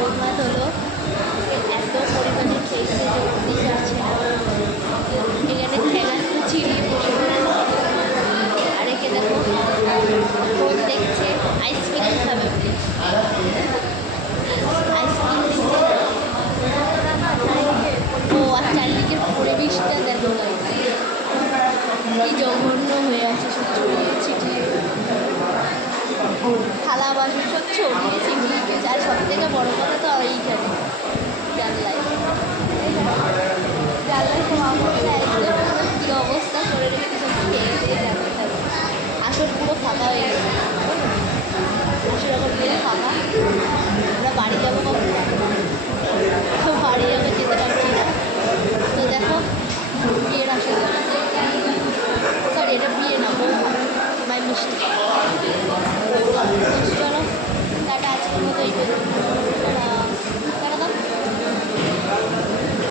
ভোগ ভাত হলো, এত পরিমাণে খেয়েছে যে উঠতেই পারছে না। এখানে ঠেলানো চিড়িয়ে বসে পড়েছে। আর একে দেখো ফোন দেখছে, আইসক্রিম খাবে বলে আইসক্রিম দিচ্ছে। ও আর চারিদিকের পরিবেশটা দেখো কি জঘন্য হয়ে আছে, সব ছড়িয়ে ছিটিয়ে থালা বাসন সব ছড়িয়ে ছিটিয়ে গেছে। আর সব থেকে বড় কথা তো এইখানে জানলায় জানলায় সব অবস্থা একদম কী অবস্থা করে রেখেছে, সব খেয়ে দিয়ে জানতে থাকবে। আসল পুরো ফাঁকা হয়ে গেছে, আসল এখন পুরো ফাঁকা। আমরা বাড়ি যাবো কখন, বাড়ি যাবো যেতে পারছি না। তো দেখো বিয়ের আসল, সরি এটা বিয়ে না, বৌমা মাই মিষ্টি। চলো টাটা, আজকের মতো এই